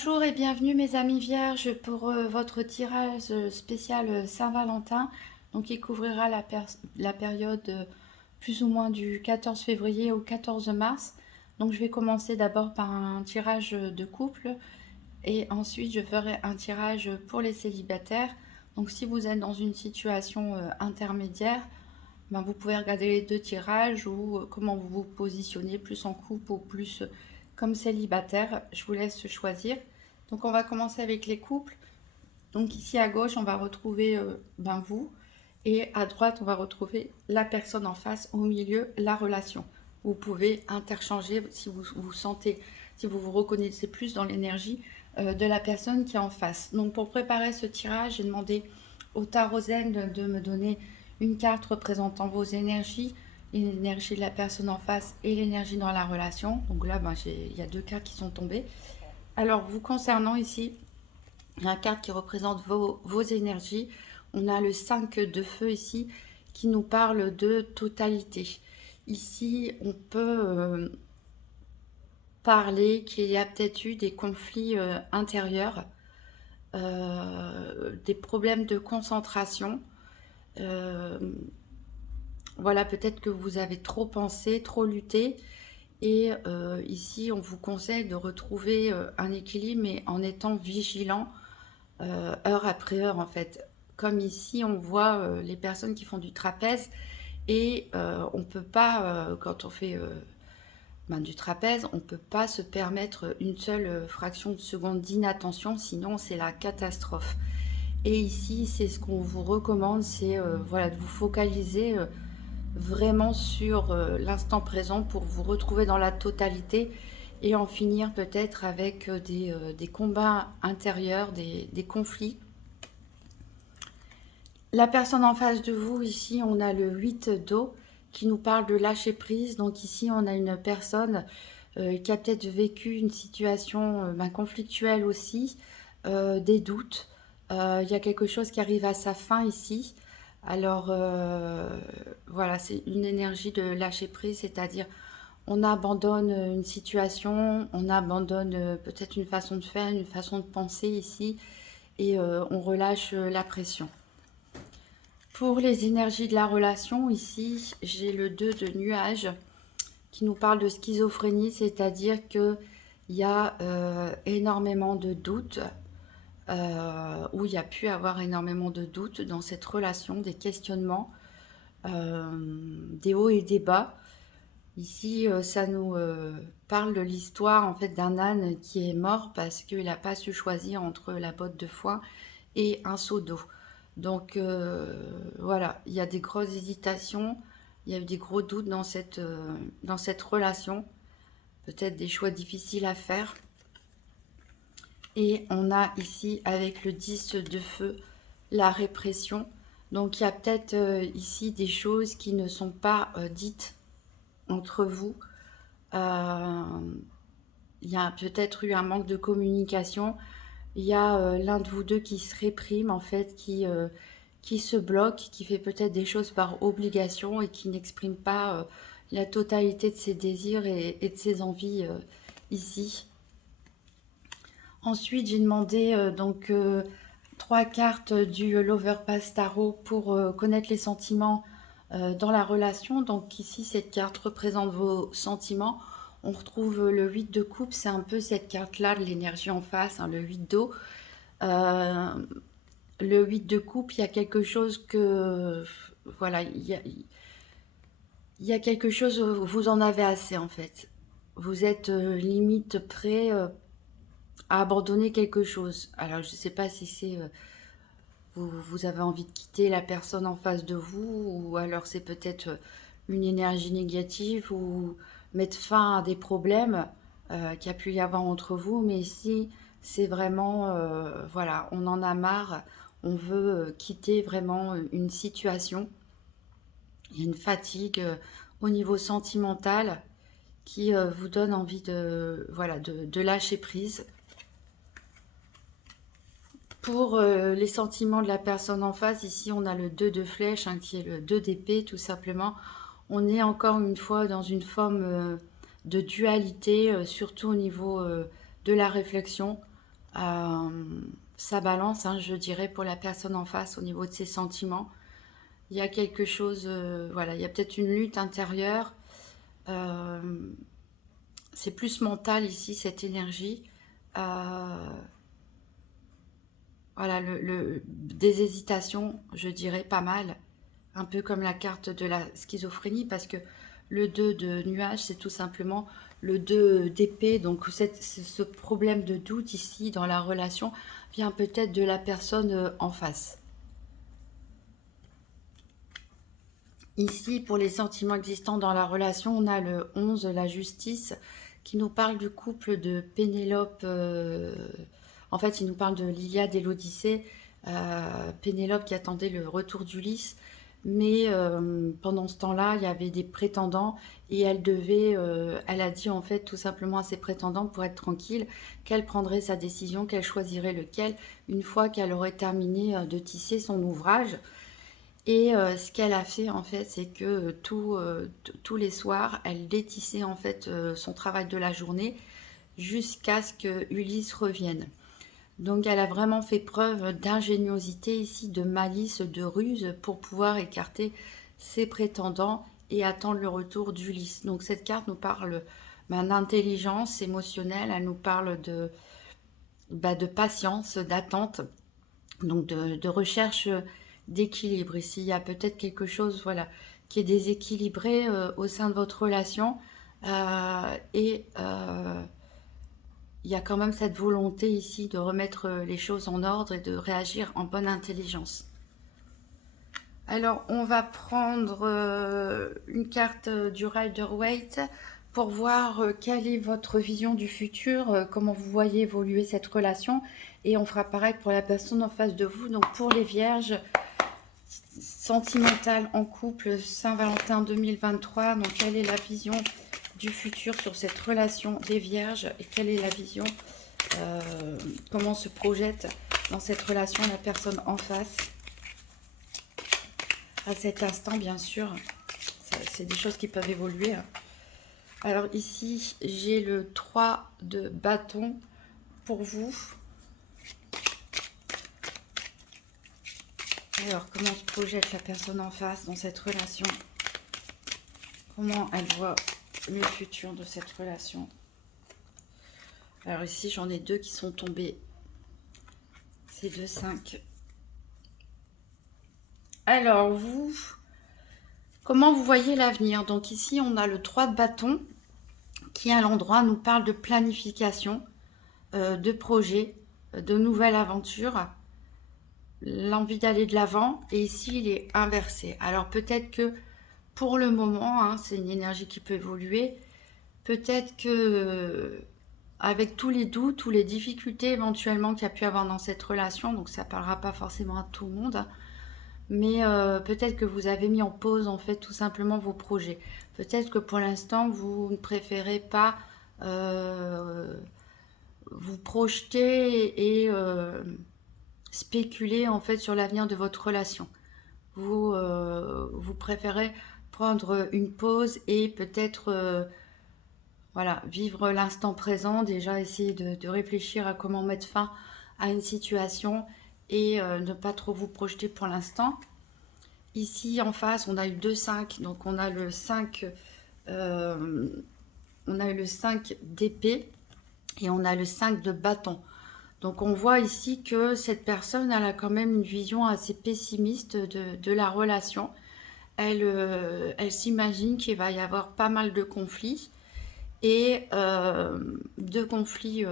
Bonjour et bienvenue mes amis vierges pour votre tirage spécial Saint-Valentin, donc qui couvrira la période plus ou moins du 14 février au 14 mars. Donc je vais commencer d'abord par un tirage de couple et ensuite je ferai un tirage pour les célibataires. Donc si vous êtes dans une situation intermédiaire, ben, vous pouvez regarder les deux tirages ou comment vous vous positionnez, plus en couple ou plus comme célibataire. Je vous laisse choisir. Donc on va commencer avec les couples. Donc ici à gauche, on va retrouver ben, vous. Et à droite, on va retrouver la personne en face. Au milieu, la relation. Vous pouvez interchanger si vous vous sentez, si vous vous reconnaissez plus dans l'énergie de la personne qui est en face. Donc pour préparer ce tirage, j'ai demandé au tarot Zen de me donner une carte représentant vos énergies, l'énergie de la personne en face et l'énergie dans la relation. Donc là, ben, il y a deux cartes qui sont tombées. Alors, vous concernant ici, la carte qui représente vos énergies, on a le 5 de feu ici qui nous parle de totalité. Ici, on peut parler qu'il y a peut-être eu des conflits intérieurs, des problèmes de concentration. Voilà, peut-être que vous avez trop pensé, trop lutté. Et ici, on vous conseille de retrouver un équilibre, mais en étant vigilant heure après heure, en fait. Comme ici, on voit les personnes qui font du trapèze et on peut pas, quand on fait ben, du trapèze, on peut pas se permettre une seule fraction de seconde d'inattention, sinon c'est la catastrophe. Et ici, c'est ce qu'on vous recommande, c'est voilà, de vous focaliser vraiment sur l'instant présent pour vous retrouver dans la totalité et en finir peut-être avec des combats intérieurs, des conflits. La personne en face de vous, ici, on a le 8 d'eau qui nous parle de lâcher prise. Donc ici, on a une personne qui a peut-être vécu une situation ben, conflictuelle aussi, des doutes. Il y a quelque chose qui arrive à sa fin ici. Alors voilà, c'est une énergie de lâcher prise, c'est-à-dire on abandonne une situation, on abandonne peut-être une façon de faire, une façon de penser ici, et on relâche la pression. Pour les énergies de la relation, ici, j'ai le 2 de nuages qui nous parle de schizophrénie, c'est-à-dire qu'il y a énormément de doutes, où il y a pu avoir énormément de doutes dans cette relation, des questionnements, des hauts et des bas. Ici, ça nous parle de l'histoire en fait d'un âne qui est mort parce qu'il n'a pas su choisir entre la botte de foin et un seau d'eau. Donc voilà, il y a des grosses hésitations, il y a eu des gros doutes dans cette relation, peut-être des choix difficiles à faire. Et on a ici avec le 10 de feu la répression. Donc il y a peut-être ici des choses qui ne sont pas dites entre vous. Il y a peut-être eu un manque de communication. Il y a l'un de vous deux qui se réprime en fait, qui se bloque, qui fait peut-être des choses par obligation et qui n'exprime pas la totalité de ses désirs et de ses envies ici. Ensuite, j'ai demandé donc 3 cartes du l'Overpass Tarot pour connaître les sentiments dans la relation. Donc ici, cette carte représente vos sentiments. On retrouve le 8 de coupe, c'est un peu cette carte-là de l'énergie en face, hein, le 8 d'eau. Le 8 de coupe, il y a quelque chose que... Voilà, il y a quelque chose, vous en avez assez en fait. Vous êtes limite prêt à abandonner quelque chose. Alors, je ne sais pas si c'est... vous avez envie de quitter la personne en face de vous, ou alors c'est peut-être une énergie négative, ou mettre fin à des problèmes qu'il y a pu y avoir entre vous. Mais ici, c'est vraiment... voilà, on en a marre. On veut quitter vraiment une situation. Il y a une fatigue au niveau sentimental qui vous donne envie de, voilà, de lâcher prise. Pour les sentiments de la personne en face, ici on a le 2 de flèche, hein, qui est le 2 d'épée tout simplement. On est encore une fois dans une forme de dualité, surtout au niveau de la réflexion. Ça balance, hein, je dirais, pour la personne en face au niveau de ses sentiments. Il y a quelque chose, voilà, il y a peut-être une lutte intérieure. C'est plus mental ici, cette énergie. Voilà, des hésitations, je dirais pas mal. Un peu comme la carte de la schizophrénie, parce que le 2 de nuage, c'est tout simplement le 2 d'épée. Donc ce problème de doute ici dans la relation vient peut-être de la personne en face. Ici, pour les sentiments existants dans la relation, on a le 11, la justice, qui nous parle du couple de Pénélope. En fait, il nous parle de l'Iliade et l'Odyssée. Pénélope qui attendait le retour d'Ulysse. Mais pendant ce temps-là, il y avait des prétendants et elle a dit en fait tout simplement à ses prétendants pour être tranquille qu'elle prendrait sa décision, qu'elle choisirait lequel une fois qu'elle aurait terminé de tisser son ouvrage. Et ce qu'elle a fait en fait, c'est que tous les soirs, elle détissait en fait son travail de la journée jusqu'à ce que Ulysse revienne. Donc elle a vraiment fait preuve d'ingéniosité ici, de malice, de ruse pour pouvoir écarter ses prétendants et attendre le retour d'Ulysse. Donc cette carte nous parle d'intelligence émotionnelle, elle nous parle de patience, d'attente, donc de recherche d'équilibre. Ici, il y a peut-être quelque chose, voilà, qui est déséquilibré au sein de votre relation. Il y a quand même cette volonté ici de remettre les choses en ordre et de réagir en bonne intelligence. Alors, on va prendre une carte du Rider-Waite pour voir quelle est votre vision du futur, comment vous voyez évoluer cette relation. Et on fera pareil pour la personne en face de vous. Donc, pour les vierges, sentimentale en couple, Saint-Valentin 2023. Donc, quelle est la vision du futur sur cette relation des vierges et quelle est la vision, comment se projette dans cette relation la personne en face à cet instant, bien sûr. C'est des choses qui peuvent évoluer. Alors ici, j'ai le 3 de bâton pour vous. Alors, comment se projette la personne en face dans cette relation? Comment elle voit le futur de cette relation? Alors ici, j'en ai deux qui sont tombés. C'est 2, 5. Alors, vous, comment vous voyez l'avenir? Donc ici, on a le 3 de bâton qui, à l'endroit, nous parle de planification, de projet, de nouvelles aventures, l'envie d'aller de l'avant. Et ici, il est inversé. Alors peut-être que pour le moment, hein, c'est une énergie qui peut évoluer. Peut-être que avec tous les doutes, toutes les difficultés éventuellement qu'il y a pu avoir dans cette relation, donc ça ne parlera pas forcément à tout le monde, mais peut-être que vous avez mis en pause en fait tout simplement vos projets. Peut-être que pour l'instant, vous ne préférez pas vous projeter et spéculer en fait sur l'avenir de votre relation. Vous préférez prendre une pause et peut-être voilà, vivre l'instant présent, déjà essayer de réfléchir à comment mettre fin à une situation et ne pas trop vous projeter pour l'instant. Ici en face, on a eu 2 5, donc on a le 5 d'épée et on a le 5 de bâton. Donc on voit ici que cette personne, elle a quand même une vision assez pessimiste de la relation. Elle s'imagine qu'il va y avoir pas mal de conflits et de conflits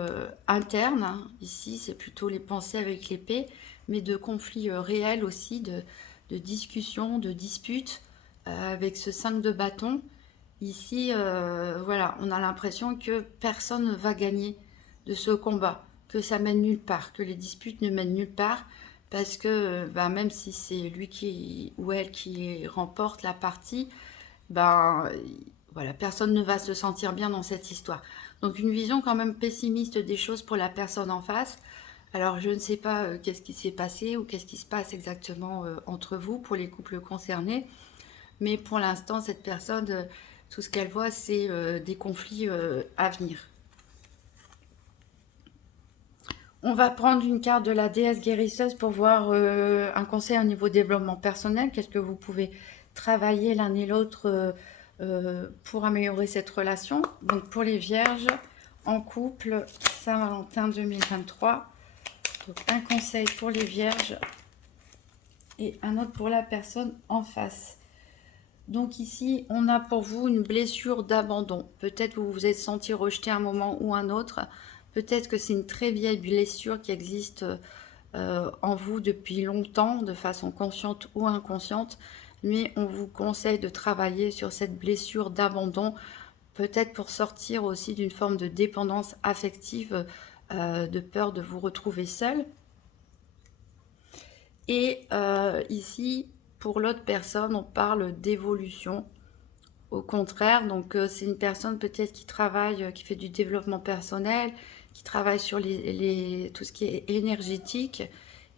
internes. Hein. Ici, c'est plutôt les pensées avec l'épée, mais de conflits réels aussi, de discussions, de disputes avec ce 5 de bâton. Ici, voilà, on a l'impression que personne ne va gagner de ce combat, que ça mène nulle part, que les disputes ne mènent nulle part, parce que même si c'est lui ou elle qui remporte la partie, voilà, personne ne va se sentir bien dans cette histoire. Donc une vision quand même pessimiste des choses pour la personne en face. Alors je ne sais pas qu'est-ce qui s'est passé ou qu'est-ce qui se passe exactement entre vous pour les couples concernés, mais pour l'instant cette personne, tout ce qu'elle voit c'est des conflits à venir. On va prendre une carte de la déesse guérisseuse pour voir un conseil au niveau développement personnel. Qu'est-ce que vous pouvez travailler l'un et l'autre pour améliorer cette relation. Donc pour les vierges en couple, Saint-Valentin 2023. Donc un conseil pour les vierges et un autre pour la personne en face. Donc ici, on a pour vous une blessure d'abandon. Peut-être vous vous êtes senti rejeté à un moment ou un autre. Peut-être que c'est une très vieille blessure qui existe en vous depuis longtemps, de façon consciente ou inconsciente. Mais on vous conseille de travailler sur cette blessure d'abandon, peut-être pour sortir aussi d'une forme de dépendance affective, de peur de vous retrouver seul. Et ici, pour l'autre personne, on parle d'évolution. Au contraire, donc c'est une personne peut-être qui travaille, qui fait du développement personnel, qui travaille sur tout ce qui est énergétique.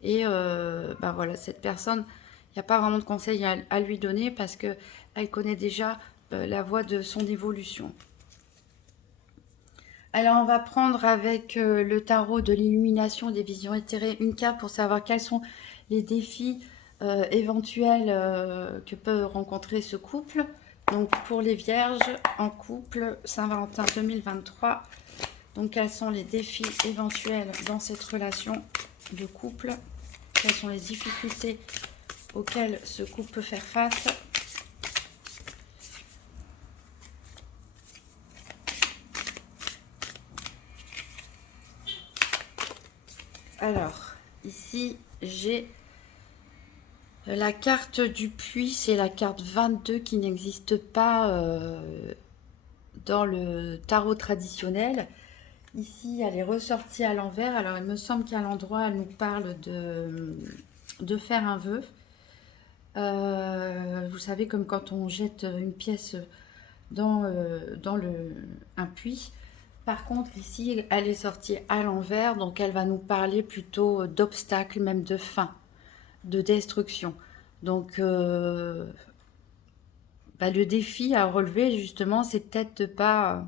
Et ben voilà, cette personne, il n'y a pas vraiment de conseils à lui donner parce qu'elle connaît déjà la voie de son évolution. Alors on va prendre avec le tarot de l'illumination des visions éthérées une carte pour savoir quels sont les défis éventuels que peut rencontrer ce couple. Donc pour les vierges en couple, Saint-Valentin 2023. Donc quels sont les défis éventuels dans cette relation de couple? Quelles sont les difficultés auxquelles ce couple peut faire face? Alors, ici, j'ai la carte du puits, c'est la carte 22 qui n'existe pas dans le tarot traditionnel. Ici, elle est ressortie à l'envers. Alors, il me semble qu'à l'endroit, elle nous parle de faire un vœu. Vous savez, comme quand on jette une pièce dans un puits. Par contre, ici, elle est sortie à l'envers, donc elle va nous parler plutôt d'obstacles, même de fin, de destruction. Donc, le défi à relever, justement, c'est peut-être de pas...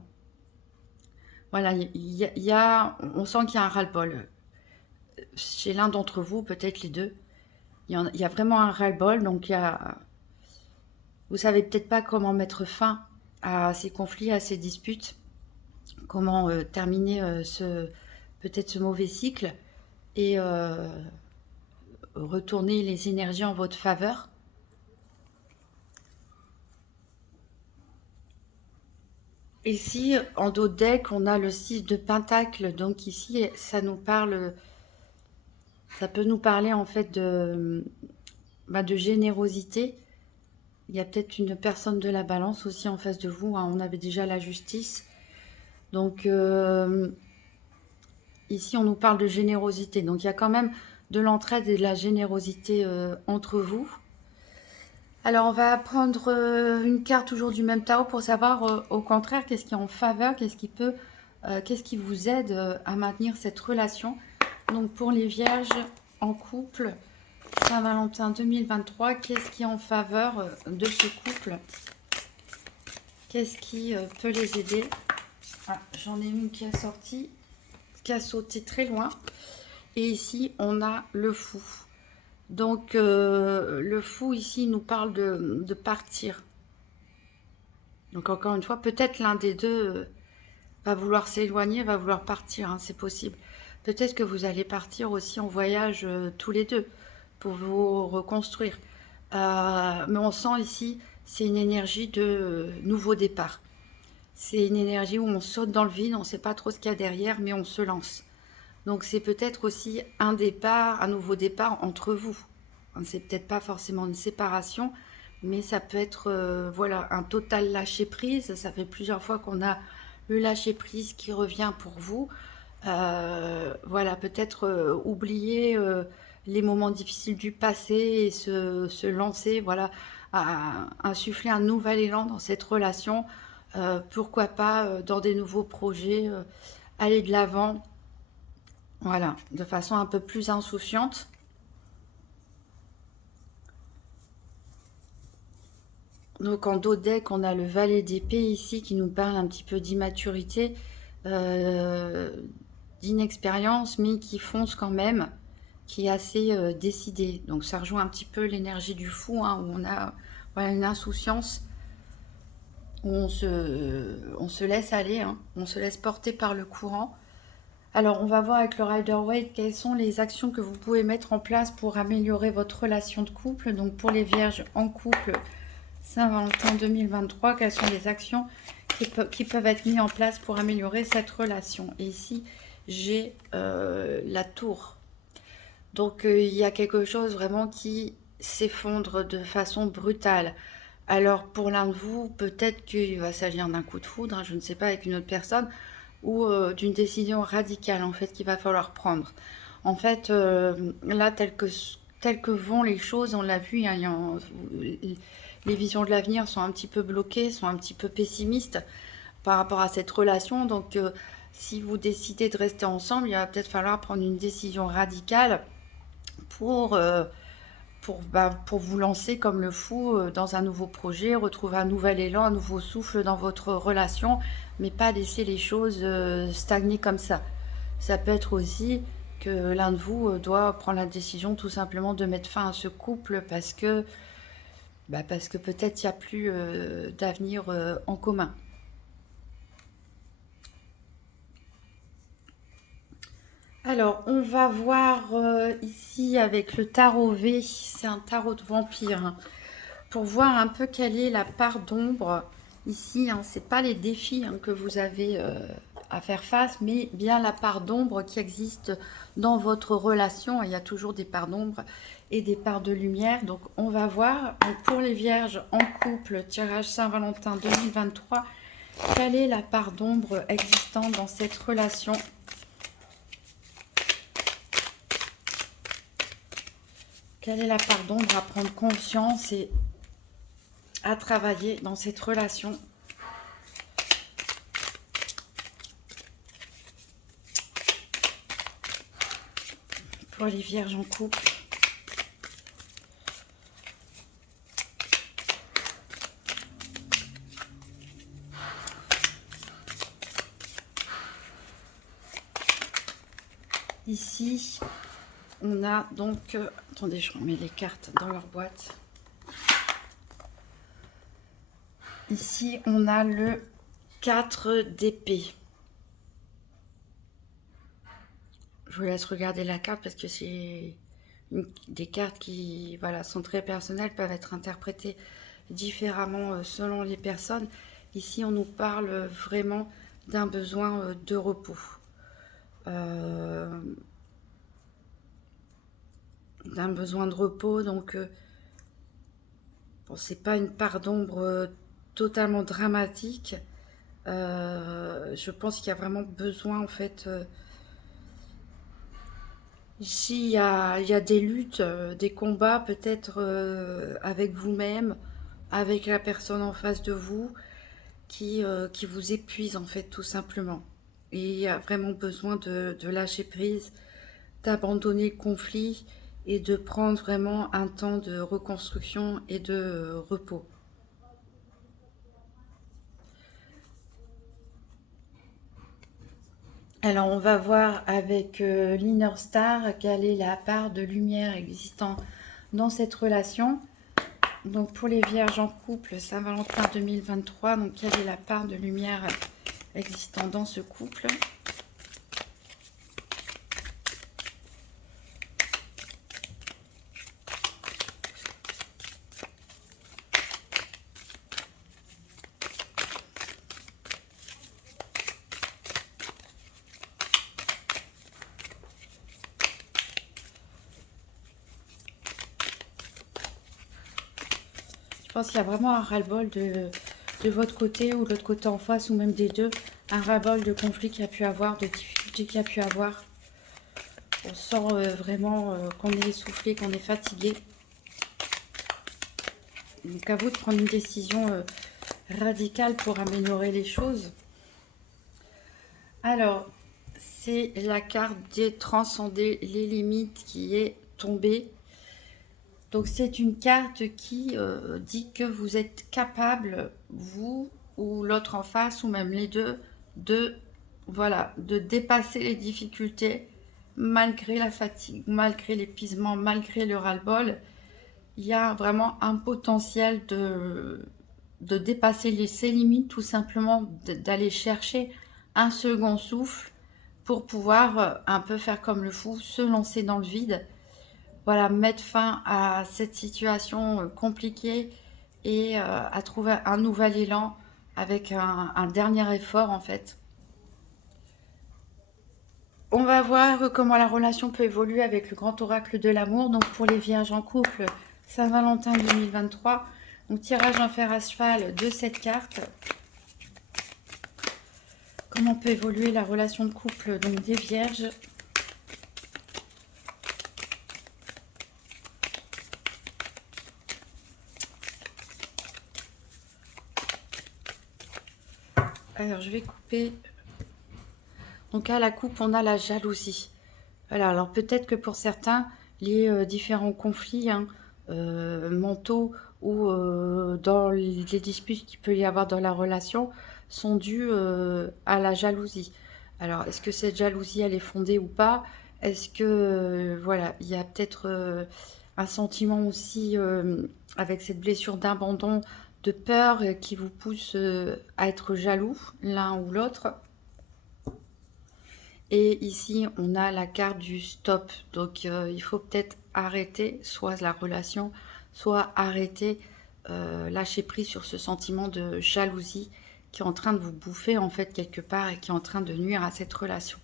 voilà, on sent qu'il y a un ras-le-bol. Chez l'un d'entre vous, peut-être les deux, il y a vraiment un ras-le-bol, donc vous savez peut-être pas comment mettre fin à ces conflits, à ces disputes, comment terminer peut-être ce mauvais cycle et retourner les énergies en votre faveur. Ici, en dos de deck, on a le 6 de Pentacle. Donc ici, ça peut nous parler en fait de générosité. Il y a peut-être une personne de la Balance aussi en face de vous, hein. On avait déjà la Justice. Donc ici, on nous parle de générosité. Donc il y a quand même de l'entraide et de la générosité entre vous. Alors, on va prendre une carte toujours du même tarot pour savoir au contraire qu'est-ce qui est en faveur, qu'est-ce qui vous aide à maintenir cette relation. Donc, pour les vierges en couple, Saint-Valentin 2023, qu'est-ce qui est en faveur de ce couple? Qu'est-ce qui peut les aider? Ah, j'en ai une qui a sorti, qui a sauté très loin. Et ici, on a le fou. Donc, le fou, ici, nous parle de partir. Donc, encore une fois, peut-être l'un des deux va vouloir s'éloigner, va vouloir partir, hein, c'est possible. Peut-être que vous allez partir aussi en voyage tous les deux pour vous reconstruire. Mais on sent ici, c'est une énergie de nouveau départ. C'est une énergie où on saute dans le vide, on ne sait pas trop ce qu'il y a derrière, mais on se lance. Donc, c'est peut-être aussi un départ, un nouveau départ entre vous. C'est peut-être pas forcément une séparation, mais ça peut être voilà, un total lâcher prise. Ça fait plusieurs fois qu'on a le lâcher prise qui revient pour vous. Voilà, peut-être oublier les moments difficiles du passé et se lancer, voilà, à insuffler un nouvel élan dans cette relation. Pourquoi pas dans des nouveaux projets, aller de l'avant, voilà, de façon un peu plus insouciante. Donc en dos de deck, on a le valet d'épée ici qui nous parle un petit peu d'immaturité, d'inexpérience, mais qui fonce quand même, qui est assez décidé. Donc ça rejoint un petit peu l'énergie du fou, hein, où on a voilà, une insouciance, où on se laisse aller, hein, on se laisse porter par le courant. Alors on va voir avec le Rider-Waite quelles sont les actions que vous pouvez mettre en place pour améliorer votre relation de couple. Donc pour les vierges en couple, Saint-Valentin 2023, quelles sont les actions qui peuvent être mises en place pour améliorer cette relation. Et ici, j'ai la tour. Donc il y a quelque chose vraiment qui s'effondre de façon brutale. Alors pour l'un de vous, peut-être qu'il va s'agir d'un coup de foudre, hein, je ne sais pas, avec une autre personne, ou d'une décision radicale en fait qu'il va falloir prendre. En fait, là, tel que vont les choses, on l'a vu, hein, les visions de l'avenir sont un petit peu bloquées, sont un petit peu pessimistes par rapport à cette relation. Donc, si vous décidez de rester ensemble, il va peut-être falloir prendre une décision radicale pour, pour vous lancer comme le fou dans un nouveau projet, retrouver un nouvel élan, un nouveau souffle dans votre relation, mais pas laisser les choses stagner comme ça. Ça peut être aussi que l'un de vous doit prendre la décision tout simplement de mettre fin à ce couple parce que peut-être il n'y a plus d'avenir en commun. Alors, on va voir ici avec le tarot V, c'est un tarot de vampire, hein, pour voir un peu quelle est la part d'ombre ici. Hein, c'est pas les défis hein, que vous avez à faire face, mais bien la part d'ombre qui existe dans votre relation. Il y a toujours des parts d'ombre et des parts de lumière. Donc, on va voir pour les vierges en couple, tirage Saint-Valentin 2023, quelle est la part d'ombre existante dans cette relation. Quelle est la part d'ombre à prendre conscience et à travailler dans cette relation? Pour les vierges en couple. Ici, on a donc... attendez, je remets les cartes dans leur boîte. Ici, on a le 4 d'épée. Je vous laisse regarder la carte parce que c'est des cartes qui voilà, sont très personnelles, peuvent être interprétées différemment selon les personnes. Ici, on nous parle vraiment d'un besoin de repos. D'un besoin de repos, donc bon, c'est pas une part d'ombre totalement dramatique. Je pense qu'il y a vraiment besoin en fait. Ici, il y a des luttes, des combats peut-être avec vous-même, avec la personne en face de vous, qui vous épuise en fait tout simplement. Et il y a vraiment besoin de lâcher prise, d'abandonner le conflit et de prendre vraiment un temps de reconstruction et de repos. Alors on va voir avec l'Inner Star quelle est la part de lumière existant dans cette relation. Donc pour les vierges en couple, Saint-Valentin 2023, donc quelle est la part de lumière existant dans ce couple? Je pense qu'il y a vraiment un ras-le-bol de votre côté ou de l'autre côté en face ou même des deux. Un ras-le-bol de conflit qu'il y a pu avoir, de difficultés qu'il y a pu avoir. On sent vraiment qu'on est essoufflé, qu'on est fatigué. Donc à vous de prendre une décision radicale pour améliorer les choses. Alors, c'est la carte de transcender les limites qui est tombée. Donc c'est une carte qui dit que vous êtes capable, vous ou l'autre en face, ou même les deux, de voilà, de dépasser les difficultés, malgré la fatigue, malgré l'épuisement, malgré le ras-le-bol. Il y a vraiment un potentiel de dépasser ses limites, tout simplement d'aller chercher un second souffle pour pouvoir un peu faire comme le fou, se lancer dans le vide. Voilà, mettre fin à cette situation compliquée et à trouver un nouvel élan avec un dernier effort en fait. On va voir comment la relation peut évoluer avec le grand oracle de l'amour. Donc pour les vierges en couple, Saint-Valentin 2023. Donc tirage en fer à cheval de cette carte. Comment peut évoluer la relation de couple donc des vierges. Alors je vais couper. Donc à la coupe, on a la jalousie. Voilà, alors peut-être que pour certains, les différents conflits mentaux ou dans les disputes qu'il peut y avoir dans la relation sont dus à la jalousie. Alors, est-ce que cette jalousie, elle est fondée ou pas? Est-ce que, voilà, il y a peut-être un sentiment aussi avec cette blessure d'abandon, de peur qui vous pousse à être jaloux l'un ou l'autre? Et ici, on a la carte du stop. Donc, il faut peut-être arrêter soit la relation, soit arrêter, lâcher prise sur ce sentiment de jalousie qui est en train de vous bouffer en fait quelque part et qui est en train de nuire à cette relation.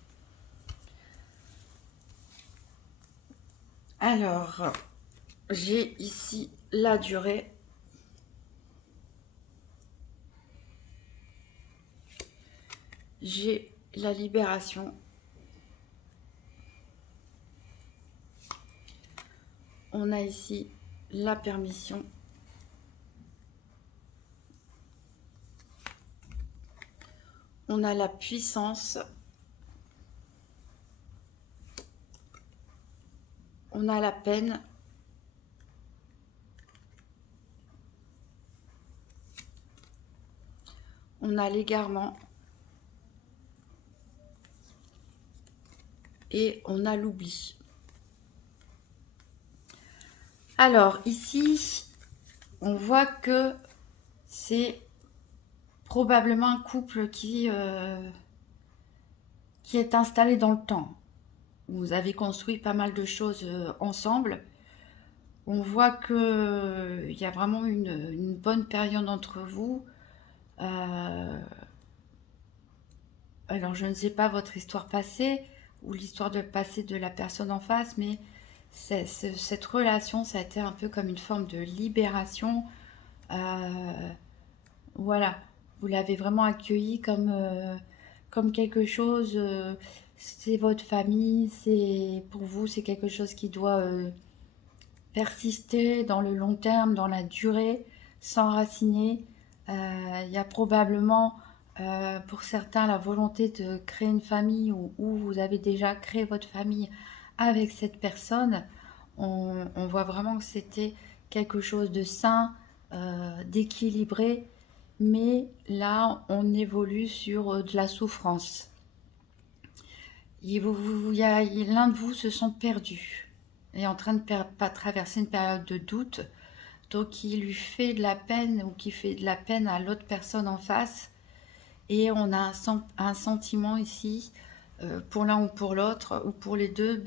Alors, j'ai ici la durée. J'ai la libération. On a ici la permission. On a la puissance. On a la peine. On a l'égarement. Et on a l'oubli. Alors ici, on voit que c'est probablement un couple qui est installé dans le temps. Vous avez construit pas mal de choses ensemble. On voit qu'il y a vraiment une bonne période entre vous. Alors je ne sais pas votre histoire passée ou l'histoire de passé de la personne en face, mais cette relation, ça a été un peu comme une forme de libération. Voilà, vous l'avez vraiment accueilli comme quelque chose, c'est votre famille, c'est pour vous, c'est quelque chose qui doit persister dans le long terme, dans la durée, s'enraciner. Il y a probablement pour certains la volonté de créer une famille ou vous avez déjà créé votre famille avec cette personne. On voit vraiment que c'était quelque chose de sain, d'équilibré, mais là on évolue sur de la souffrance. L'un de vous se sent perdu, est en train de traverser une période de doute, donc il lui fait de la peine ou qui fait de la peine à l'autre personne en face. Et on a un sentiment ici, pour l'un ou pour l'autre, ou pour les deux,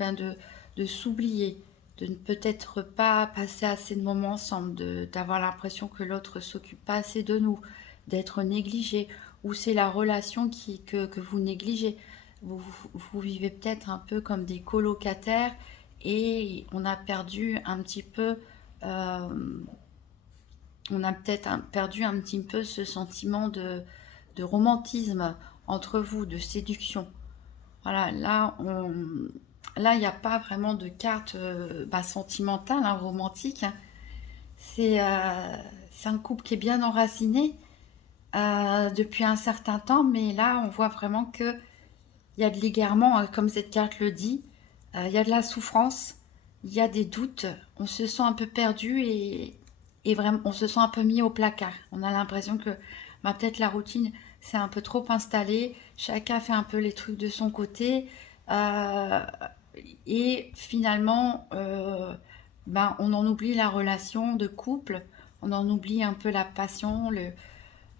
de s'oublier, de ne peut-être pas passer assez de moments ensemble, d'avoir l'impression que l'autre s'occupe pas assez de nous, d'être négligé, ou c'est la relation que vous négligez. Vous vivez peut-être un peu comme des colocataires et on a perdu un petit peu, on a peut-être perdu un petit peu ce sentiment de romantisme entre vous, de séduction. Voilà, là, il n'y a pas vraiment de carte sentimentale, romantique. C'est un couple qui est bien enraciné depuis un certain temps, mais là, on voit vraiment qu'il y a de l'égarement, comme cette carte le dit. Il y a de la souffrance, il y a des doutes. On se sent un peu perdu et vraiment, on se sent un peu mis au placard. On a l'impression que peut-être la routine c'est un peu trop installé, chacun fait un peu les trucs de son côté, euh, et finalement, ben, on en oublie la relation de couple, on en oublie un peu la passion,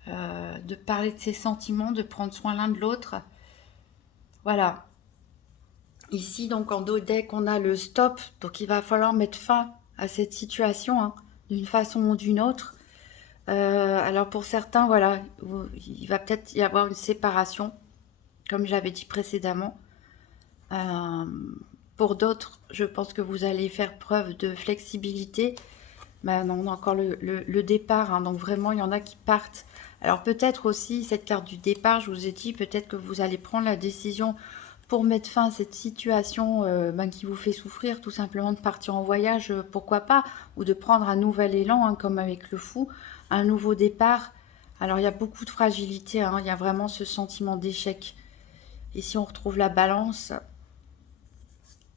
de parler de ses sentiments, de prendre soin l'un de l'autre. Voilà. Ici, donc en dos deck, on a le stop, donc il va falloir mettre fin à cette situation, hein, d'une façon ou d'une autre. Alors pour certains, voilà, il va peut-être y avoir une séparation, comme j'avais dit précédemment. Euh, pour d'autres, je pense que vous allez faire preuve de flexibilité. Ben non, on a encore le départ, hein, donc vraiment, il y en a qui partent. Alors peut-être aussi, cette carte du départ, je vous ai dit, peut-être que vous allez prendre la décision pour mettre fin à cette situation ben, qui vous fait souffrir, tout simplement de partir en voyage, pourquoi pas, ou de prendre un nouvel élan, hein, comme avec le fou, un nouveau départ. Alors il y a beaucoup de fragilité, hein, il y a vraiment ce sentiment d'échec. Et si on retrouve la balance,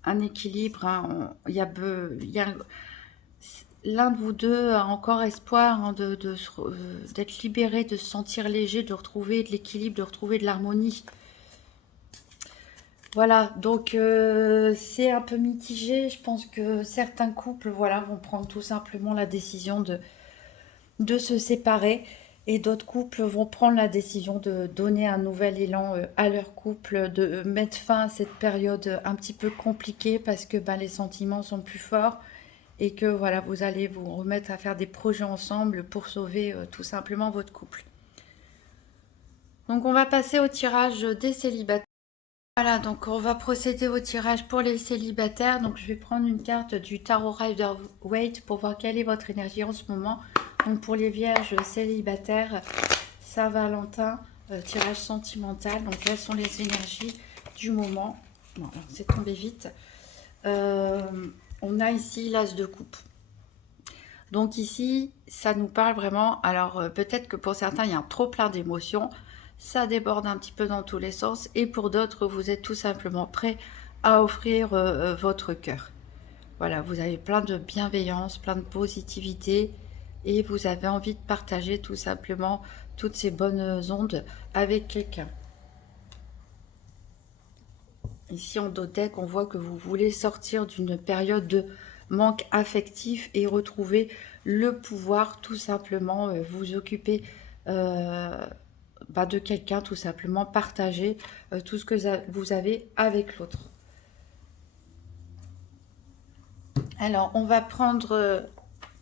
un équilibre, hein, il y a l'un de vous deux a encore espoir, hein, d'être libéré, de se sentir léger, de retrouver de l'équilibre, de retrouver de l'harmonie. Voilà, donc c'est un peu mitigé. Je pense que certains couples, voilà, vont prendre tout simplement la décision de se séparer, et d'autres couples vont prendre la décision de donner un nouvel élan à leur couple, de mettre fin à cette période un petit peu compliquée parce que ben, les sentiments sont plus forts, et que voilà, vous allez vous remettre à faire des projets ensemble pour sauver tout simplement votre couple. Donc on va passer au tirage des célibataires. Voilà, donc on va procéder au tirage pour les célibataires. Donc je vais prendre une carte du Tarot Rider-Waite pour voir quelle est votre énergie en ce moment. Donc pour les vierges célibataires, Saint-Valentin, tirage sentimental. Donc quelles sont les énergies du moment? Bon, c'est tombé vite. On a ici l'as de coupe. Donc ici, ça nous parle vraiment, alors peut-être que pour certains, il y a un trop plein d'émotions, ça déborde un petit peu dans tous les sens, et pour d'autres, vous êtes tout simplement prêt à offrir votre cœur. Voilà, vous avez plein de bienveillance, plein de positivité, et vous avez envie de partager tout simplement toutes ces bonnes ondes avec quelqu'un. Ici en Dotec, on voit que vous voulez sortir d'une période de manque affectif et retrouver le pouvoir, tout simplement, vous occuper de quelqu'un, tout simplement partager tout ce que vous avez avec l'autre. Alors, on va prendre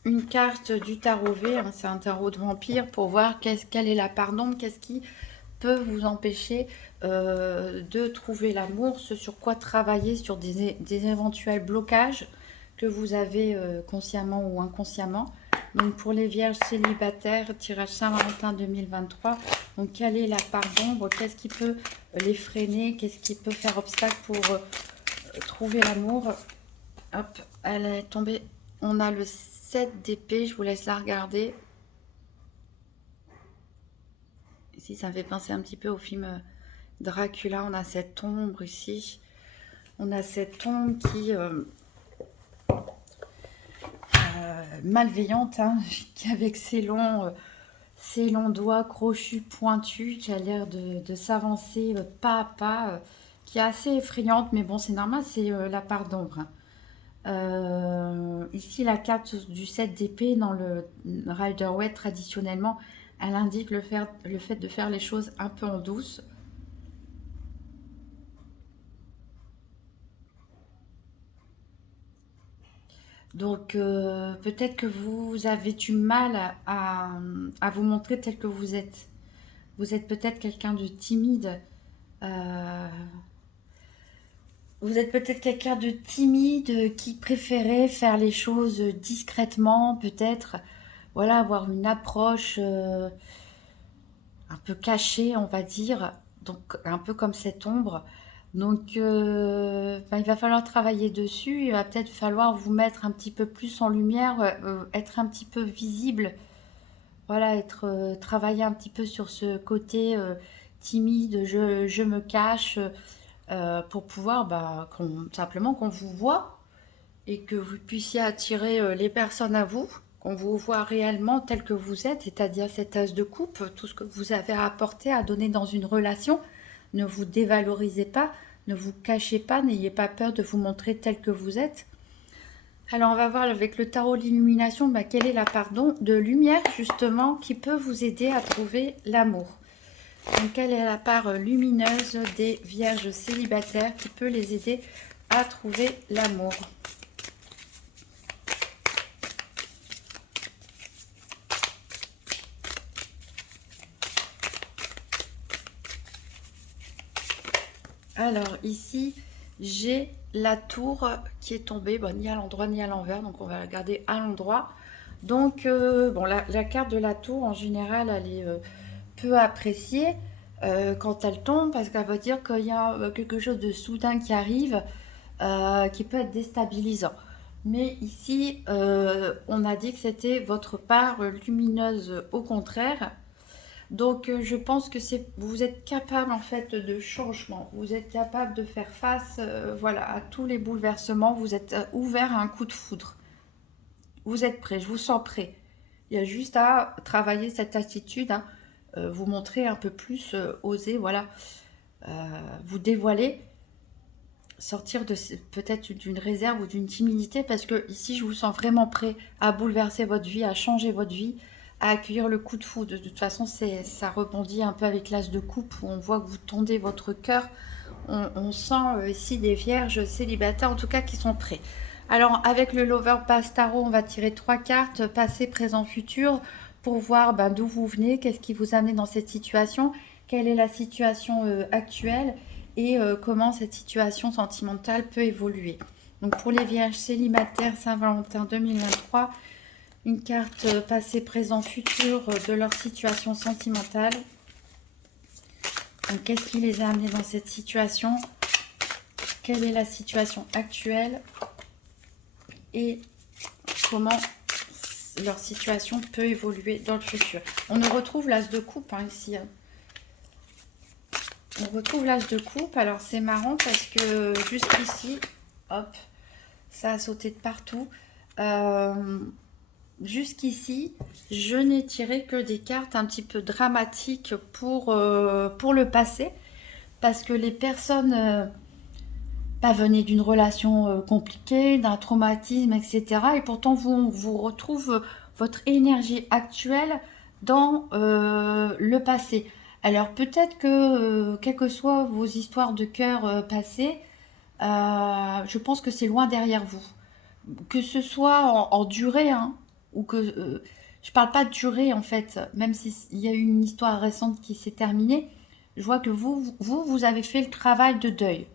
une carte du tarot V, hein, c'est un tarot de vampire, pour voir quelle est la part d'ombre, qu'est-ce qui peut vous empêcher de trouver l'amour, ce sur quoi travailler, sur des éventuels blocages que vous avez consciemment ou inconsciemment. Donc pour les vierges célibataires, tirage Saint-Valentin 2023, donc quelle est la part d'ombre, qu'est-ce qui peut les freiner, qu'est-ce qui peut faire obstacle pour trouver l'amour. Hop, elle est tombée, on a le 7 d'épée, je vous laisse la regarder. Ici, ça me fait penser un petit peu au film Dracula. On a cette ombre ici. On a cette ombre qui malveillante, hein, qui avec ses longs doigts crochus, pointus, qui a l'air de s'avancer pas à pas, qui est assez effrayante, mais bon, c'est normal, c'est la part d'ombre. Ici, la carte du 7 d'épée dans le Rider-Waite, traditionnellement, elle indique le fait de faire les choses un peu en douce. Donc, peut-être que vous avez du mal à vous montrer tel que vous êtes. Vous êtes peut-être quelqu'un de timide. euh, Vous êtes peut-être quelqu'un de timide qui préférait faire les choses discrètement, peut-être. Voilà, avoir une approche un peu cachée, on va dire. Donc, un peu comme cette ombre. Donc, il va falloir travailler dessus. Il va peut-être falloir vous mettre un petit peu plus en lumière, être un petit peu visible. Voilà, travailler un petit peu sur ce côté timide, je me cache, pour pouvoir simplement qu'on vous voit et que vous puissiez attirer les personnes à vous. qu'on vous voit réellement tel que vous êtes, c'est-à-dire cet as de coupe, tout ce que vous avez à apporter, à donner dans une relation. Ne vous dévalorisez pas, ne vous cachez pas, n'ayez pas peur de vous montrer tel que vous êtes. Alors on va voir avec le tarot de l'illumination, quelle est la part de lumière justement qui peut vous aider à trouver l'amour. Donc quelle est la part lumineuse des vierges célibataires qui peut les aider à trouver l'amour. Alors ici, j'ai la tour qui est tombée, ni à l'endroit ni à l'envers, donc on va la garder à l'endroit. Donc, bon, la carte de la tour, en général, elle est peu appréciée quand elle tombe, parce qu'elle veut dire qu'il y a quelque chose de soudain qui arrive, qui peut être déstabilisant. Mais ici, on a dit que c'était votre part lumineuse au contraire. Donc, je pense que vous êtes capable en fait de changement. Vous êtes capable de faire face, voilà, à tous les bouleversements. Vous êtes ouvert à un coup de foudre. Vous êtes prêt. Je vous sens prêt. Il y a juste à travailler cette attitude, hein, vous montrer un peu plus, oser, voilà, vous dévoiler, sortir de peut-être d'une réserve ou d'une timidité, parce que ici, je vous sens vraiment prêt à bouleverser votre vie, à changer votre vie, à accueillir le coup de foudre. De toute façon, ça rebondit un peu avec l'as de coupe où on voit que vous tendez votre cœur. On sent ici des vierges célibataires, en tout cas, qui sont prêts. Alors, avec le Lover Pass Tarot, on va tirer 3 cartes, passé, présent, futur, pour voir d'où vous venez, qu'est-ce qui vous a amené dans cette situation, quelle est la situation actuelle et comment cette situation sentimentale peut évoluer. Donc, pour les vierges célibataires Saint-Valentin 2023, une carte passé, présent, futur de leur situation sentimentale. Donc, qu'est-ce qui les a amenés dans cette situation? Quelle est la situation actuelle? Et comment leur situation peut évoluer dans le futur. On nous retrouve l'as de coupe ici. On retrouve l'as de coupe. Alors, c'est marrant parce que jusqu'ici, hop, ça a sauté de partout. Jusqu'ici, je n'ai tiré que des cartes un petit peu dramatiques pour le passé, parce que les personnes venaient d'une relation compliquée, d'un traumatisme, etc. Et pourtant, vous retrouve votre énergie actuelle dans le passé. Alors peut-être que, quelles que soient vos histoires de cœur passées, je pense que c'est loin derrière vous. Que ce soit en durée, hein, ou que je parle pas de durée en fait, même s'il y a eu une histoire récente qui s'est terminée, je vois que vous avez fait le travail de deuil.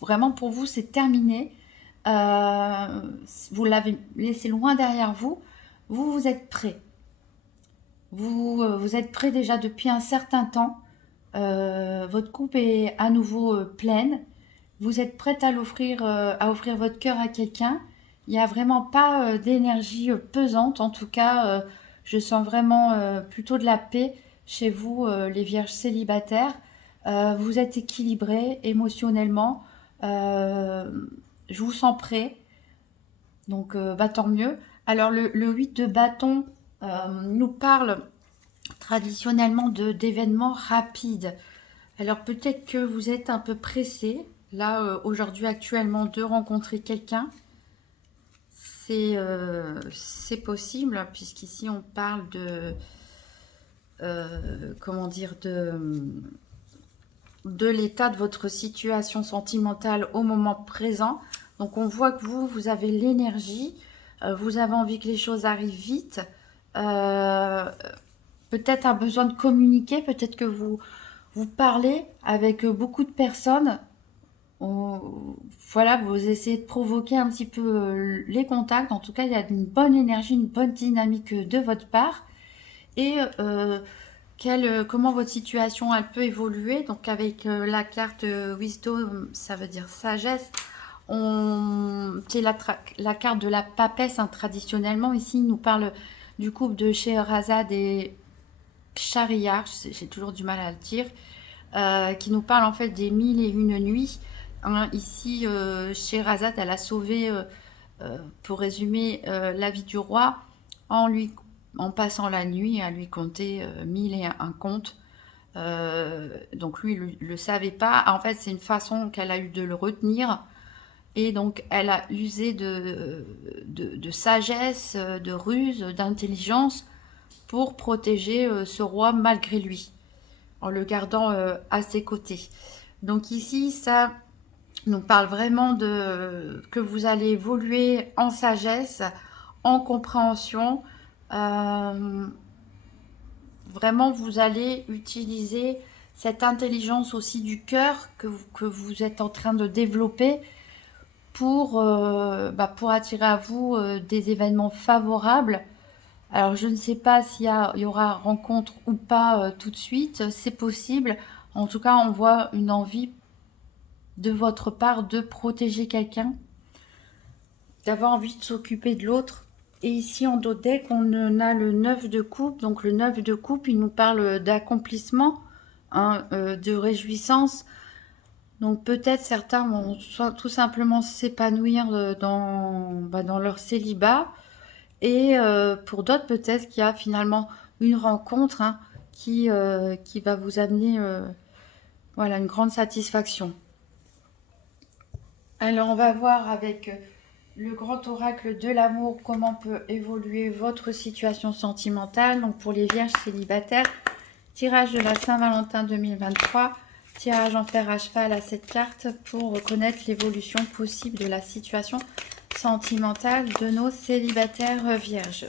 Vraiment pour vous c'est terminé. Vous l'avez laissé loin derrière vous. Vous êtes prêt. Vous êtes prêt déjà depuis un certain temps. Votre coupe est à nouveau pleine. Vous êtes prête à à offrir votre cœur à quelqu'un. Il n'y a vraiment pas d'énergie pesante. En tout cas, je sens vraiment plutôt de la paix chez vous, les vierges célibataires. Vous êtes équilibrés émotionnellement. Je vous sens prêt. Donc, tant mieux. Alors, le 8 de bâton nous parle traditionnellement d'événements rapides. Alors, peut-être que vous êtes un peu pressé, là, aujourd'hui, actuellement, de rencontrer quelqu'un. C'est possible, puisqu'ici, on parle de... comment dire, de l'état de votre situation sentimentale au moment présent. Donc on voit que vous avez l'énergie, vous avez envie que les choses arrivent vite, peut-être un besoin de communiquer, peut-être que vous parlez avec beaucoup de personnes. Voilà, vous essayez de provoquer un petit peu les contacts. En tout cas, il y a une bonne énergie, une bonne dynamique de votre part. Et comment votre situation elle peut évoluer. Donc avec la carte Wisdom, ça veut dire sagesse. C'est la carte de la papesse, hein, traditionnellement. Ici, il nous parle du couple de Scheherazade et Shahryar, j'ai toujours du mal à le dire, qui nous parle en fait des 1001 nuits. Hein, ici, Scheherazade, elle a sauvé, pour résumer, la vie du roi. en lui, en passant la nuit à lui conter 1001 contes. Donc lui, le savait pas. En fait, c'est une façon qu'elle a eu de le retenir. Et donc, elle a usé de sagesse, de ruse, d'intelligence pour protéger ce roi malgré lui, en le gardant à ses côtés. Donc ici, ça nous parle vraiment de que vous allez évoluer en sagesse, en compréhension. Euh, Vraiment, vous allez utiliser cette intelligence aussi du cœur que vous êtes en train de développer pour attirer à vous des événements favorables. Alors, je ne sais pas il y aura rencontre ou pas tout de suite, c'est possible. En tout cas, on voit une envie de votre part de protéger quelqu'un, d'avoir envie de s'occuper de l'autre. Et ici, en dos deck, on a le 9 de coupe. Donc, le 9 de coupe, il nous parle d'accomplissement, hein, de réjouissance. Donc, peut-être certains vont tout simplement s'épanouir dans leur célibat. Et pour d'autres, peut-être qu'il y a finalement une rencontre, hein, qui va vous amener voilà, une grande satisfaction. Alors, on va voir avec le grand oracle de l'amour comment peut évoluer votre situation sentimentale. Donc, pour les vierges célibataires, tirage de la Saint-Valentin 2023, tirage en fer à cheval à cette carte pour reconnaître l'évolution possible de la situation sentimentale de nos célibataires vierges.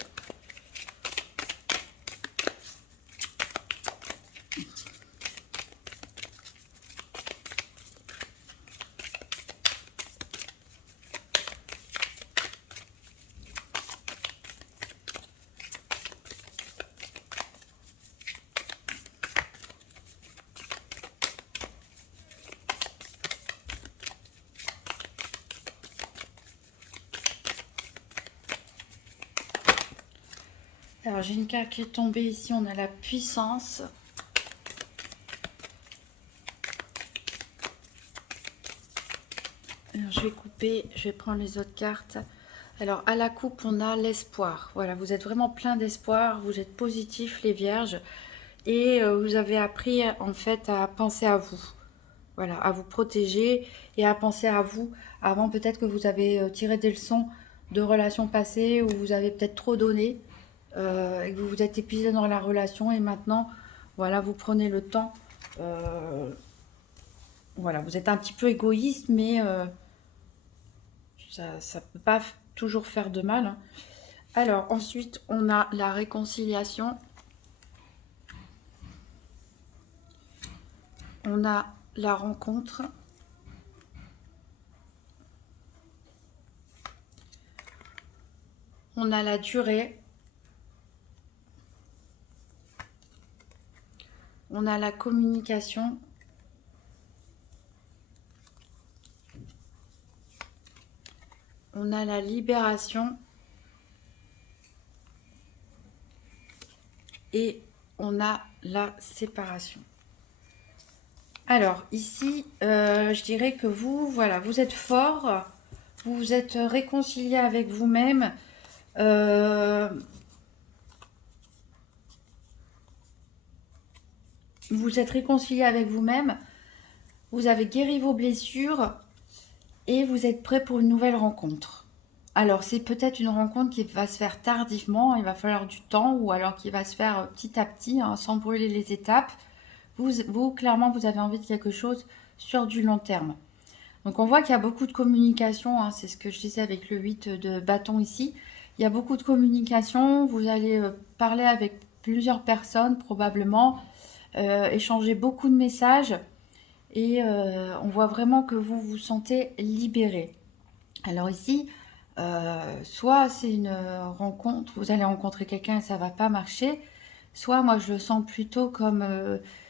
Alors, j'ai une carte qui est tombée ici, on a la puissance. Alors, je vais couper, je vais prendre les autres cartes. Alors, à la coupe, on a l'espoir. Voilà, vous êtes vraiment plein d'espoir, vous êtes positifs, les vierges. Et vous avez appris, en fait, à penser à vous. Voilà, à vous protéger et à penser à vous. Avant, peut-être que vous avez tiré des leçons de relations passées où vous avez peut-être trop donné. Et que vous vous êtes épuisé dans la relation et maintenant, voilà, vous prenez le temps. Voilà, vous êtes un petit peu égoïste, mais ça ne peut pas toujours faire de mal, hein. Alors, ensuite, on a la réconciliation. On a la rencontre. On a la durée. On a la communication. On a la libération. Et on a la séparation. Alors, ici, je dirais que vous, voilà, vous êtes fort. Vous vous êtes réconcilié avec vous-même. Vous êtes réconcilié avec vous-même. Vous avez guéri vos blessures. Et vous êtes prêt pour une nouvelle rencontre. Alors, c'est peut-être une rencontre qui va se faire tardivement, il va falloir du temps, ou alors qui va se faire petit à petit, hein, sans brûler les étapes. Vous, clairement, vous avez envie de quelque chose sur du long terme. Donc, on voit qu'il y a beaucoup de communication, hein, c'est ce que je disais avec le 8 de bâton ici. Il y a beaucoup de communication, vous allez parler avec plusieurs personnes probablement, échanger beaucoup de messages. Et on voit vraiment que vous vous sentez libéré. Alors ici, soit c'est une rencontre, vous allez rencontrer quelqu'un et ça va pas marcher, soit moi je le sens plutôt comme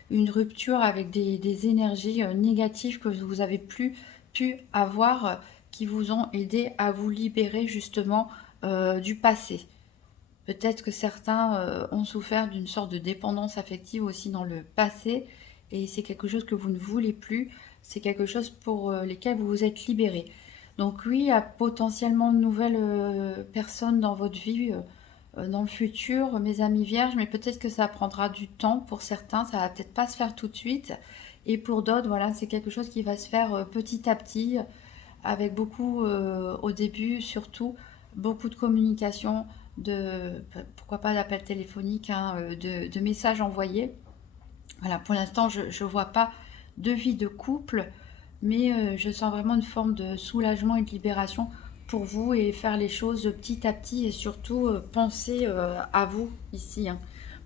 une rupture avec des énergies négatives que vous avez plus pu avoir, qui vous ont aidé à vous libérer justement du passé. Peut-être que certains ont souffert d'une sorte de dépendance affective aussi dans le passé et c'est quelque chose que vous ne voulez plus, c'est quelque chose pour lesquels vous vous êtes libéré. Donc oui, il y a potentiellement de nouvelles personnes dans votre vie dans le futur, mes amis vierges, mais peut-être que ça prendra du temps pour certains, ça va peut-être pas se faire tout de suite. Et pour d'autres, voilà, c'est quelque chose qui va se faire petit à petit, avec beaucoup, au début surtout, beaucoup de communication, pourquoi pas d'appels téléphoniques, hein, de messages envoyés. Voilà, pour l'instant, je ne vois pas de vie de couple, mais je sens vraiment une forme de soulagement et de libération pour vous et faire les choses petit à petit et surtout penser à vous ici, hein.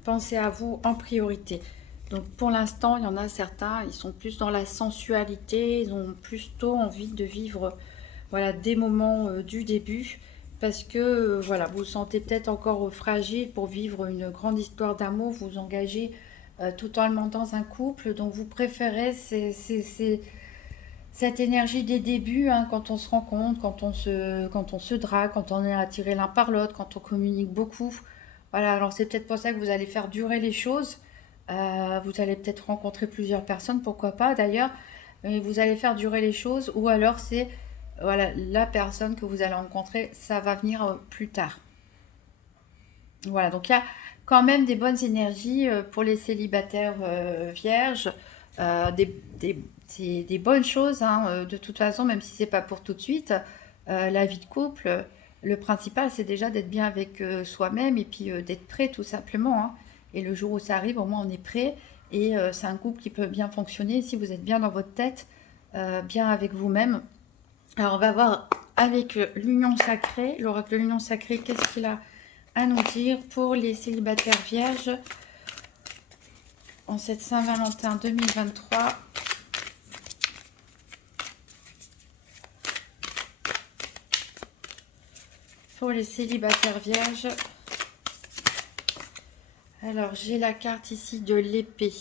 Pensez à vous en priorité. Donc pour l'instant, il y en a certains, ils sont plus dans la sensualité, ils ont plutôt envie de vivre voilà, des moments du début parce que voilà, vous vous sentez peut-être encore fragile pour vivre une grande histoire d'amour, vous engagez totalement dans un couple, donc vous préférez cette énergie des débuts, hein, quand on se rencontre, quand on se drague, quand on est attiré l'un par l'autre, quand on communique beaucoup. Voilà, alors c'est peut-être pour ça que vous allez faire durer les choses. Vous allez peut-être rencontrer plusieurs personnes, pourquoi pas d'ailleurs, mais vous allez faire durer les choses, ou alors c'est voilà, la personne que vous allez rencontrer, ça va venir plus tard. Voilà, donc il y a quand même des bonnes énergies pour les célibataires vierges, c'est des bonnes choses, hein, de toute façon, même si c'est pas pour tout de suite. La vie de couple, le principal, c'est déjà d'être bien avec soi-même et puis d'être prêt tout simplement, hein. Et le jour où ça arrive, au moins on est prêt. Et c'est un couple qui peut bien fonctionner si vous êtes bien dans votre tête, bien avec vous-même. Alors on va voir avec l'union sacrée, l'oracle de l'union sacrée, qu'est-ce qu'il a à nous dire pour les célibataires vierges en cette Saint-Valentin 2023. Pour les célibataires vierges. Alors j'ai la carte ici de l'épée.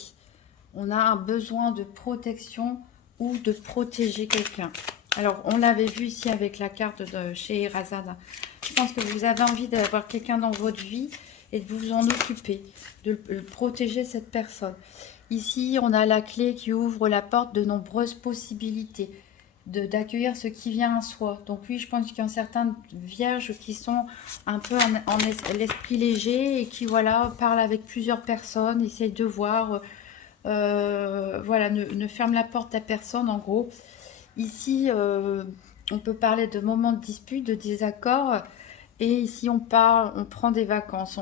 On a un besoin de protection ou de protéger quelqu'un. Alors on l'avait vu ici avec la carte de chez Erazade. Je pense que vous avez envie d'avoir quelqu'un dans votre vie et de vous en occuper, de protéger cette personne. Ici, on a la clé qui ouvre la porte de nombreuses possibilités, d'accueillir ce qui vient à soi. Donc oui, je pense qu'il y a certaines vierges qui sont un peu en l'esprit léger et qui, voilà, parlent avec plusieurs personnes, essayent de voir, voilà, ne ferme la porte à personne, en gros. Ici, on peut parler de moments de dispute, de désaccord. Et ici, on prend des vacances.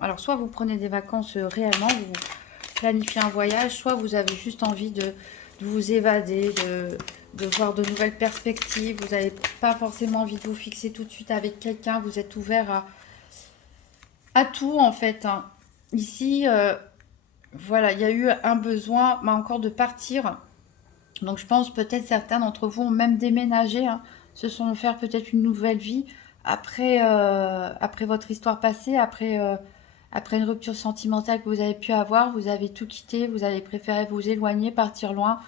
Alors, soit vous prenez des vacances réellement, vous planifiez un voyage, soit vous avez juste envie de vous évader, de voir de nouvelles perspectives. Vous n'avez pas forcément envie de vous fixer tout de suite avec quelqu'un. Vous êtes ouvert à tout, en fait, hein. Ici, voilà, il y a eu un besoin, mais encore de partir. Donc, je pense peut-être certains d'entre vous ont même déménagé, hein, se sont offert peut-être une nouvelle vie après votre histoire passée, après une rupture sentimentale que vous avez pu avoir. Vous avez tout quitté, vous avez préféré vous éloigner, partir loin,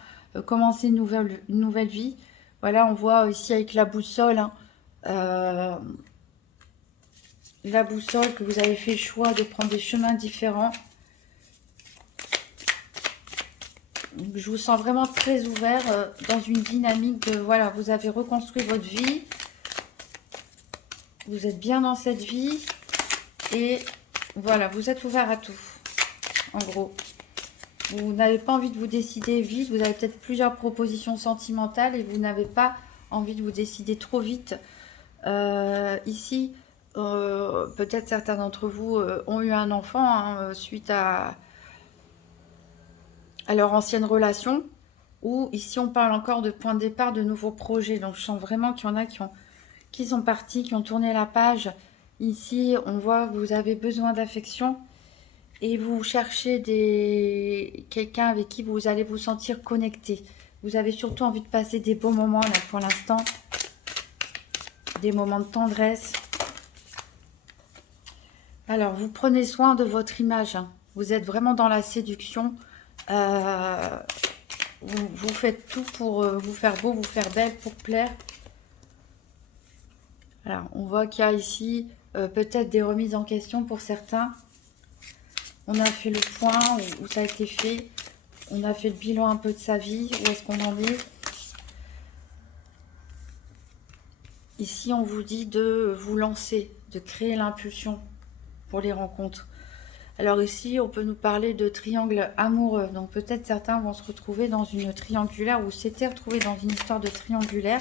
commencer une nouvelle vie. Voilà, on voit ici avec la boussole, hein, euh, la boussole, que vous avez fait le choix de prendre des chemins différents. Je vous sens vraiment très ouvert dans une dynamique de, voilà, vous avez reconstruit votre vie. Vous êtes bien dans cette vie. Et voilà, vous êtes ouvert à tout, en gros. Vous n'avez pas envie de vous décider vite. Vous avez peut-être plusieurs propositions sentimentales et vous n'avez pas envie de vous décider trop vite. Ici, peut-être certains d'entre vous ont eu un enfant, hein, suite à leur ancienne relation. Ou ici, on parle encore de point de départ, de nouveaux projets. Donc, je sens vraiment qu'il y en a qui sont partis, qui ont tourné la page. Ici, on voit que vous avez besoin d'affection et vous cherchez quelqu'un avec qui vous allez vous sentir connecté. Vous avez surtout envie de passer des beaux moments là pour l'instant, des moments de tendresse. Alors, vous prenez soin de votre image, hein. Vous êtes vraiment dans la séduction. Vous faites tout pour vous faire beau, vous faire belle, pour plaire. Alors, on voit qu'il y a ici peut-être des remises en question pour certains. On a fait le point où ça a été fait. On a fait le bilan un peu de sa vie. Où est-ce qu'on en est? Ici, on vous dit de vous lancer, de créer l'impulsion. pour les rencontres. Alors ici, on peut nous parler de triangle amoureux. Donc peut-être certains vont se retrouver dans une triangulaire ou s'étaient retrouvés dans une histoire de triangulaire.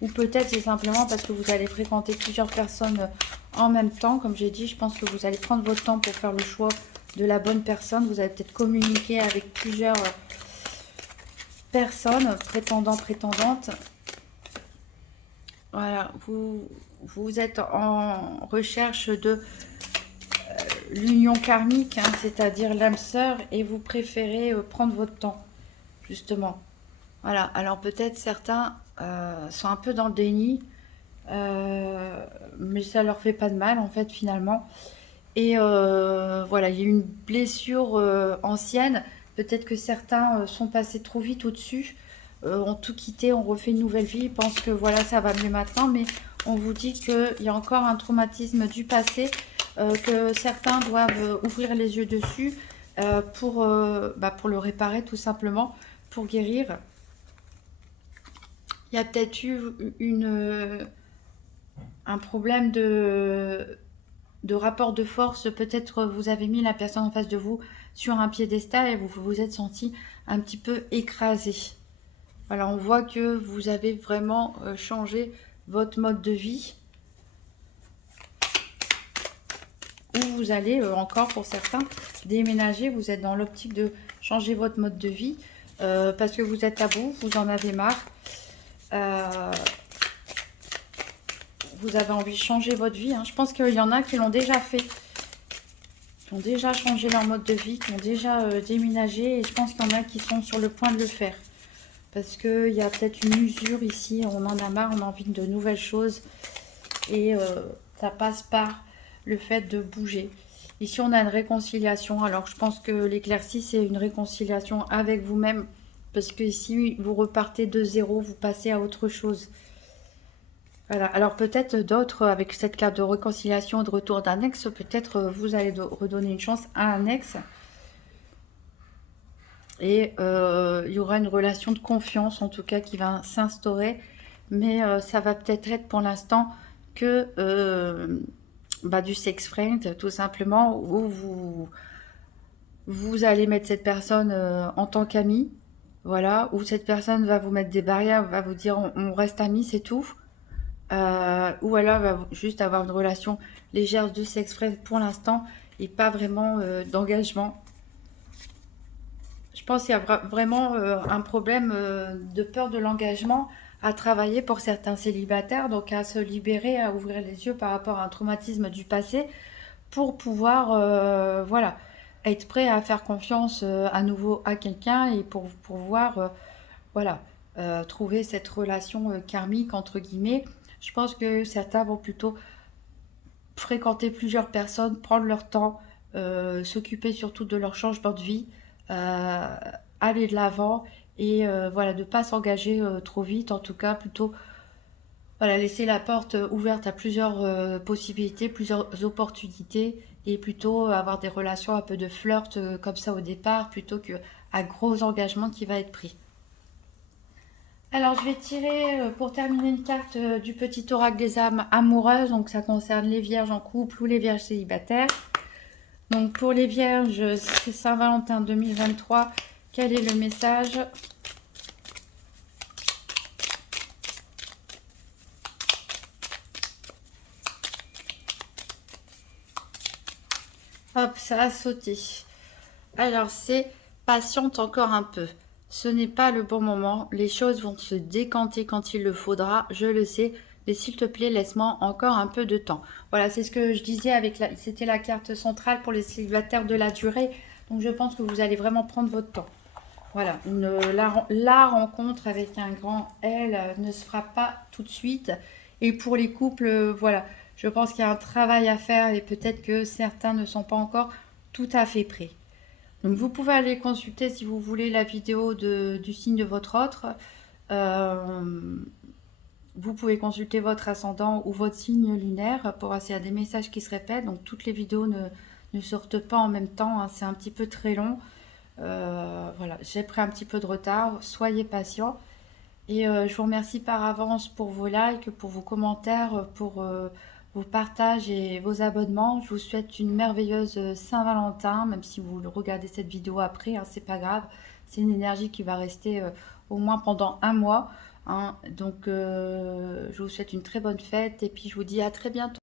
Ou peut-être c'est simplement parce que vous allez fréquenter plusieurs personnes en même temps. Comme j'ai dit, je pense que vous allez prendre votre temps pour faire le choix de la bonne personne. Vous allez peut-être communiquer avec plusieurs personnes, prétendants, prétendantes. Voilà, vous êtes en recherche de l'union karmique, hein, c'est-à-dire l'âme sœur, et vous préférez prendre votre temps, justement. Voilà, alors peut-être certains sont un peu dans le déni, mais ça leur fait pas de mal, en fait, finalement. Et voilà, il y a une blessure ancienne. Peut-être que certains sont passés trop vite au-dessus, ont tout quitté, ont refait une nouvelle vie, pensent que voilà, ça va mieux maintenant, mais on vous dit qu'il y a encore un traumatisme du passé, que certains doivent ouvrir les yeux dessus pour le réparer tout simplement, pour guérir. Il y a peut-être eu un problème de rapport de force. Peut-être vous avez mis la personne en face de vous sur un piédestal et vous vous êtes senti un petit peu écrasé. Voilà, on voit que vous avez vraiment changé votre mode de vie. Ou vous allez encore, pour certains, déménager. Vous êtes dans l'optique de changer votre mode de vie parce que vous êtes à bout, vous en avez marre. Vous avez envie de changer votre vie. Hein. Je pense qu'il y en a qui l'ont déjà fait. Qui ont déjà changé leur mode de vie, qui ont déjà déménagé. Et je pense qu'il y en a qui sont sur le point de le faire. Parce qu'il y a peut-être une usure ici. On en a marre, on a envie de nouvelles choses. Et ça passe par le fait de bouger. Ici, on a une réconciliation. Alors, je pense que l'éclaircie, c'est une réconciliation avec vous-même. Parce que ici, vous repartez de zéro, vous passez à autre chose. Voilà. Alors, peut-être d'autres, avec cette carte de réconciliation, de retour d'un ex, peut-être vous allez redonner une chance à un ex. Et il y aura une relation de confiance, en tout cas, qui va s'instaurer. Mais ça va peut-être être pour l'instant que du sex friend, tout simplement, où vous allez mettre cette personne en tant qu'ami, voilà, où cette personne va vous mettre des barrières, va vous dire on reste amis, c'est tout. Ou alors va juste avoir une relation légère de sex friend pour l'instant et pas vraiment d'engagement. Je pense qu'il y a vraiment un problème de peur de l'engagement à travailler pour certains célibataires, donc à se libérer, à ouvrir les yeux par rapport à un traumatisme du passé pour pouvoir voilà, être prêt à faire confiance à nouveau à quelqu'un et pour pouvoir voilà, trouver cette relation karmique entre guillemets. Je pense que certains vont plutôt fréquenter plusieurs personnes, prendre leur temps, s'occuper surtout de leur changement de vie, aller de l'avant et voilà, de ne pas s'engager trop vite, en tout cas plutôt voilà, laisser la porte ouverte à plusieurs possibilités, plusieurs opportunités et plutôt avoir des relations un peu de flirt comme ça au départ plutôt qu'à gros engagement qui va être pris. Alors, je vais tirer pour terminer une carte du petit oracle des âmes amoureuses. Donc, ça concerne les vierges en couple ou les vierges célibataires. Donc, pour les vierges, c'est Saint-Valentin 2023. Quel est le message ? Hop, ça a sauté. Alors, c'est patiente encore un peu. Ce n'est pas le bon moment. Les choses vont se décanter quand il le faudra. Je le sais. Mais s'il te plaît, laisse-moi encore un peu de temps. Voilà, c'est ce que je disais avec c'était la carte centrale pour les célibataires de la durée. Donc, je pense que vous allez vraiment prendre votre temps. Voilà, la rencontre avec un grand L ne se fera pas tout de suite. Et pour les couples, voilà, je pense qu'il y a un travail à faire et peut-être que certains ne sont pas encore tout à fait prêts. Donc vous pouvez aller consulter si vous voulez la vidéo du signe de votre autre. Vous pouvez consulter votre ascendant ou votre signe lunaire pour accéder à des messages qui se répètent. Donc toutes les vidéos ne sortent pas en même temps, hein, c'est un petit peu très long. Voilà, j'ai pris un petit peu de retard, soyez patients. Et je vous remercie par avance pour vos likes, pour vos commentaires, pour vos partages et vos abonnements. Je vous souhaite une merveilleuse Saint-Valentin, même si vous regardez cette vidéo après, hein, c'est pas grave. C'est une énergie qui va rester au moins pendant un mois, hein. Donc, je vous souhaite une très bonne fête et puis je vous dis à très bientôt.